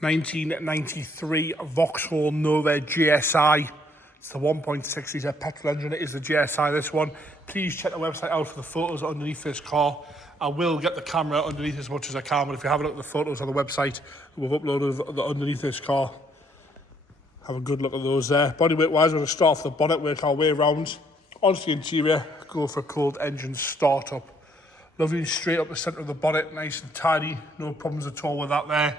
1993 Vauxhall Nova GSI. It's the 1.6 litre petrol engine. It is the GSI, this one. Please check the website out for the photos underneath this car. I will get the camera underneath as much as I can, but if you have a look at the photos on the website, we've uploaded the underneath this car. Have a good look at those there. Bodyweight wise, we're going to start off the bonnet, work our way around onto the interior, go for a cold engine start up. Lovely straight up the centre of the bonnet, nice and tidy, no problems at all with that there.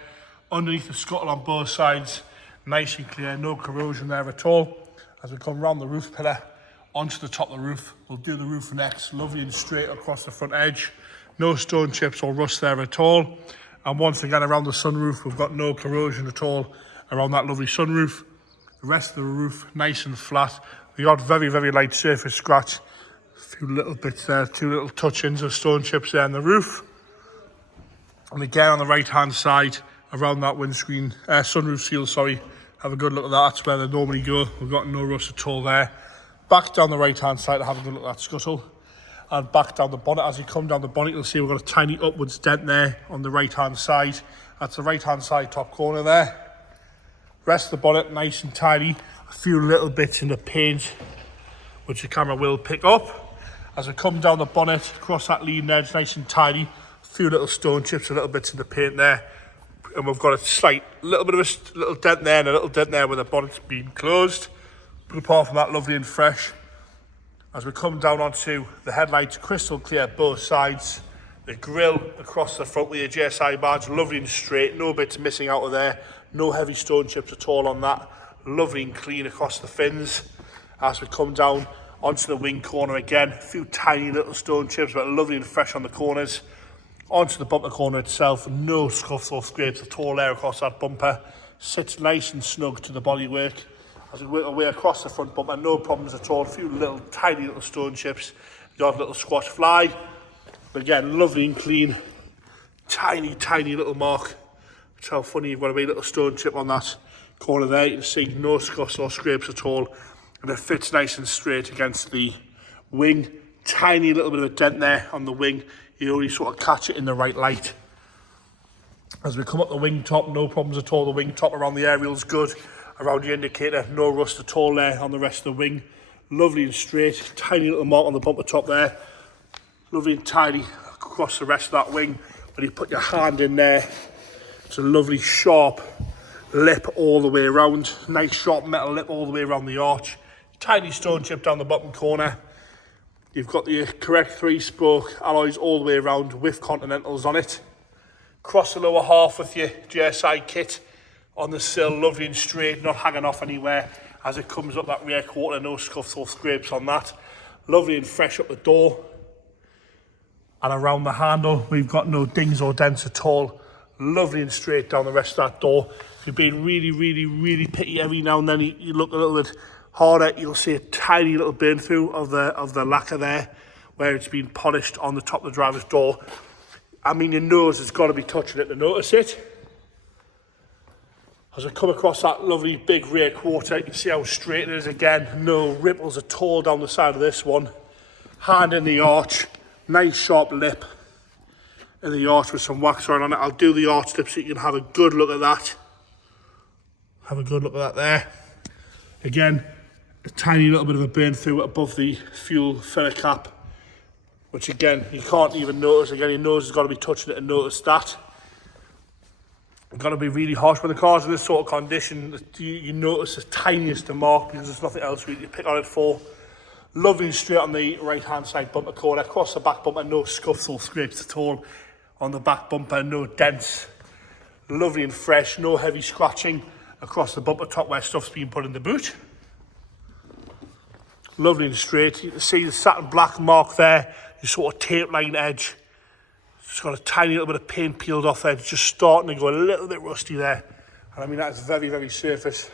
Underneath the scuttle on both sides, nice and clear, no corrosion there at all. As we come round the roof pillar, onto the top of the roof, we'll do the roof next, lovely and straight across the front edge. No stone chips or rust there at all. And once again around the sunroof, we've got no corrosion at all around that lovely sunroof. The rest of the roof, nice and flat. We got very, very light surface scratch. A few little bits there, two little touch-ins of stone chips there on the roof. And again on the right-hand side, around that windscreen, sunroof seal, sorry. Have a good look at that, that's where they normally go. We've got no rust at all there. Back down the right-hand side, have a good look at that scuttle. And back down the bonnet. As you come down the bonnet, you'll see we've got a tiny upwards dent there on the right-hand side. That's the right-hand side top corner there. Rest of the bonnet, nice and tidy. A few little bits in the paint, which the camera will pick up. As I come down the bonnet, across that leading edge, nice and tidy. A few little stone chips, a little bits in the paint there. And we've got a slight, little bit of a little dent there and a little dent there where the bonnet's been closed. But apart from that, lovely and fresh. As we come down onto the headlights, crystal clear both sides. The grille across the front with your GSI badge, lovely and straight, no bits missing out of there. No heavy stone chips at all on that. Lovely and clean across the fins. As we come down onto the wing corner again, a few tiny little stone chips, but lovely and fresh on the corners. Onto the bumper corner itself, no scuffs or scrapes at all there across that bumper. Sits nice and snug to the bodywork. As we work our way across the front bumper, no problems at all. A few little tiny little stone chips. Got a little squash fly. But again, lovely and clean. Tiny, tiny little mark. That's how funny you've got a wee little stone chip on that corner there. You can see no scuffs or scrapes at all. And it fits nice and straight against the wing. Tiny little bit of a dent there on the wing. You only sort of catch it in the right light. As we come up the wing top, no problems at all. The wing top around the aerial's good. Around the indicator, no rust at all there on the rest of the wing. Lovely and straight. Tiny little mark on the bumper top there. Lovely and tidy across the rest of that wing. When you put your hand in there, it's a lovely sharp lip all the way around. Nice sharp metal lip all the way around the arch. Tiny stone chip down the bottom corner. You've got the correct 3-spoke alloys all the way around with Continentals on it. Across the lower half with your GSI kit on the sill, lovely and straight, not hanging off anywhere as it comes up that rear quarter, no scuffs or scrapes on that. Lovely and fresh up the door. And around the handle, we've got no dings or dents at all. Lovely and straight down the rest of that door. If you're being really, really, really picky every now and then, you look a little bit harder, you'll see a tiny little burn through of the lacquer there, where it's been polished on the top of the driver's door. I mean, your nose has got to be touching it to notice it. As I come across that lovely big rear quarter, you can see how straight it is again. No ripples at all down the side of this one. Hand in the arch, nice sharp lip in the arch with some wax oil on it. I'll do the arch lip so you can have a good look at that. Have a good look at that there. Again, a tiny little bit of a burn through above the fuel filler cap, which again, you can't even notice. Again, your nose has got to be touching it and notice that. You've got to be really harsh when the car's in this sort of condition. You notice the tiniest of mark because there's nothing else really to pick on it for. Lovely and straight on the right hand side bumper corner. Across the back bumper, no scuffs or scrapes at all. On the back bumper, no dents. Lovely and fresh, no heavy scratching across the bumper top where stuff's been put in the boot. Lovely and straight. You can see the satin black mark there, the sort of tape line edge. It's got a tiny little bit of paint peeled off there. It's just starting to go a little bit rusty there. And I mean, that's very, very surface.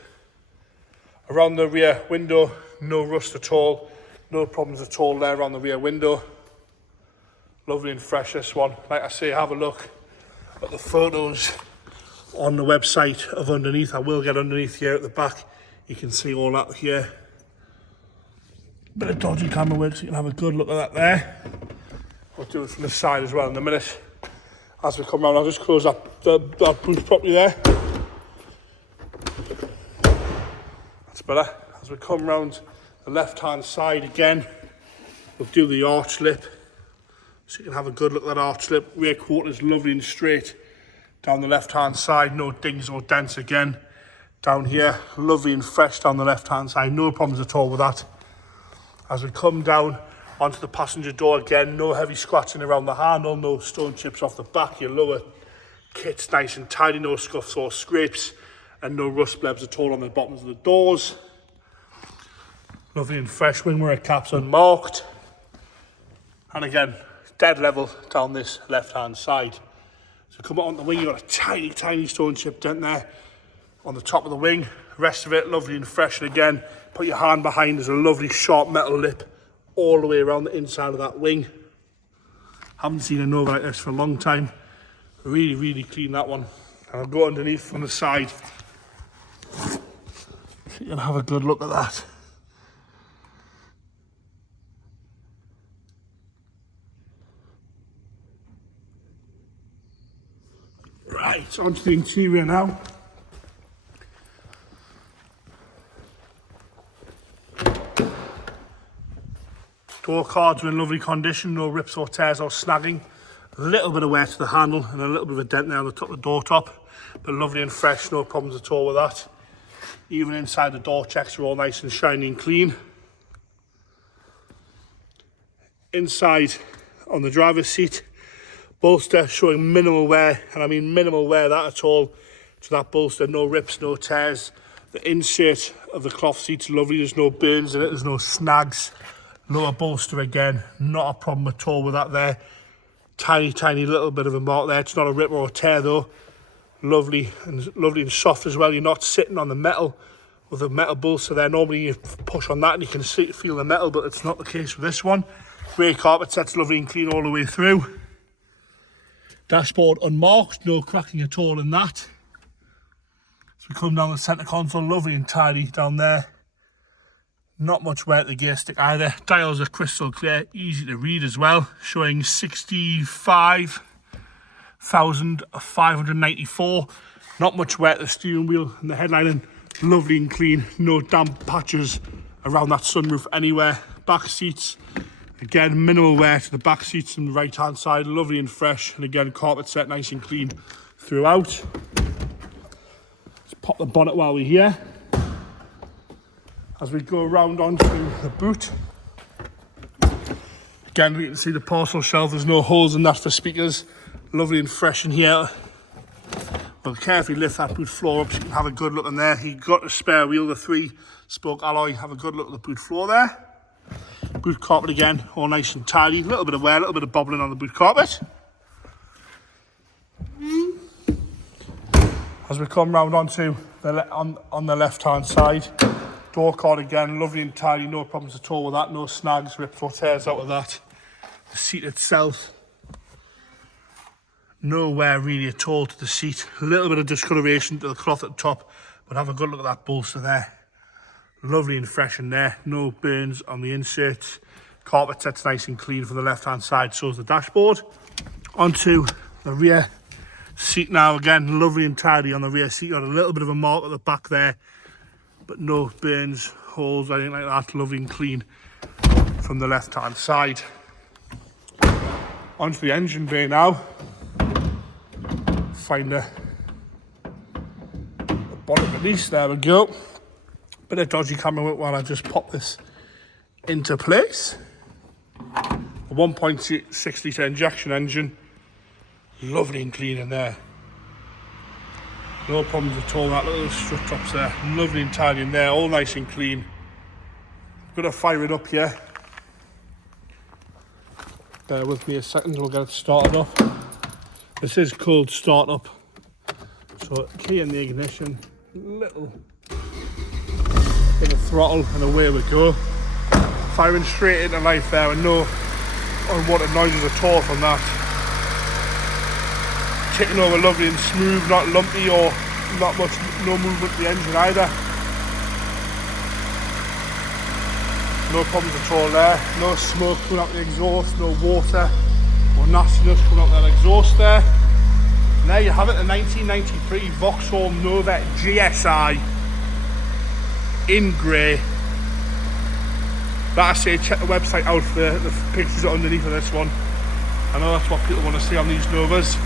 Around the rear window, no rust at all. No problems at all there around the rear window. Lovely and fresh, this one. Like I say, have a look at the photos on the website of underneath. I will get underneath here at the back. You can see all that here. Bit of dodgy camera work, so you can have a good look at that there. I'll do it from the side as well in a minute. As we come round, I'll just close that boot properly there. better. As we come round the left hand side again, we'll do the arch lip. So you can have a good look at that arch lip. Rear quarter is lovely and straight down the left hand side, no dings or dents again. Down here, lovely and fresh down the left hand side, no problems at all with that. As we come down onto the passenger door again, no heavy scratching around the handle, no stone chips off the back. Your lower kit's nice and tidy, no scuffs or scrapes, and no rust blebs at all on the bottoms of the doors. Lovely and fresh wing mirror caps unmarked. And again, dead level down this left hand side. So come on the wing, you've got a tiny stone chip dent there on the top of the wing. The rest of it lovely and fresh, and again, put your hand behind, there's a lovely sharp metal lip all the way around the inside of that wing. Haven't seen a Nova like this for a long time. Really clean, that one. And I'll go underneath on the side so you can have a good look at that. Right, onto the interior now. Door cards are in lovely condition, no rips or tears or snagging. A little bit of wear to the handle and a little bit of a dent there on the top of the door top, but lovely and fresh, no problems at all with that. Even inside, the door checks are all nice and shiny and clean. Inside on the driver's seat, bolster showing minimal wear, and I mean minimal wear that at all to that bolster. No rips, no tears. The insert of the cloth seat's lovely, there's no burns in it, there's no snags. Lower bolster again, not a problem at all with that there. Tiny little bit of a mark there. It's not a rip or a tear though. Lovely and soft as well. You're not sitting on the metal with a metal bolster there. Normally you push on that and you can feel the metal, but it's not the case with this one. Rear carpet set's lovely and clean all the way through. Dashboard unmarked, no cracking at all in that. So we come down the centre console, lovely and tidy down there. Not much wear at the gear stick either. Dials are crystal clear, easy to read as well, showing 65,594. Not much wear at the steering wheel and the headlining, lovely and clean. No damp patches around that sunroof anywhere. Back seats, again, minimal wear to the back seats on the right hand side, lovely and fresh. And again, carpet set nice and clean throughout. Let's pop the bonnet while we're here. As we go around onto the boot, again we can see the parcel shelf, there's no holes in that for speakers, lovely and fresh in here. We'll carefully lift that boot floor up so you can have a good look in there. You've got a spare wheel, the 3-spoke alloy, have a good look at the boot floor there. Boot carpet again, all nice and tidy, a little bit of wear, a little bit of bobbling on the boot carpet. As we come round onto on the left hand side, door card again, lovely and tidy, no problems at all with that, no snags, rips or tears out of that. The seat itself, no wear really at all to the seat. A little bit of discoloration to the cloth at the top, but have a good look at that bolster there. Lovely and fresh in there, no burns on the inserts. Carpet set's nice and clean from the left hand side, so is the dashboard. Onto the rear seat now, again, lovely and tidy on the rear seat. Got a little bit of a mark at the back there, but no burns, holes, anything like that. Lovely and clean from the left hand side. Onto the engine bay now. Find the bonnet release, there we go. Bit of dodgy camera work while I just pop this into place. A 1.6 litre injection engine, lovely and clean in there. No problems at all, that little strut tops there, lovely and tidy in there, all nice and clean. I'm going to fire it up here. Bear with me a second, we'll get it started up. This is cold start up. So key in the ignition, little bit of throttle, and away we go. Firing straight into life there with no unwanted noises at all from that. Ticking over lovely and smooth, not lumpy or not much, no movement of the engine either. No problems at all there. No smoke coming out the exhaust, no water or nastiness coming out that exhaust there. And there you have it, the 1993 Vauxhall Nova GSI. in grey. But I say check the website out for the pictures underneath of this one. I know that's what people want to see on these Novas.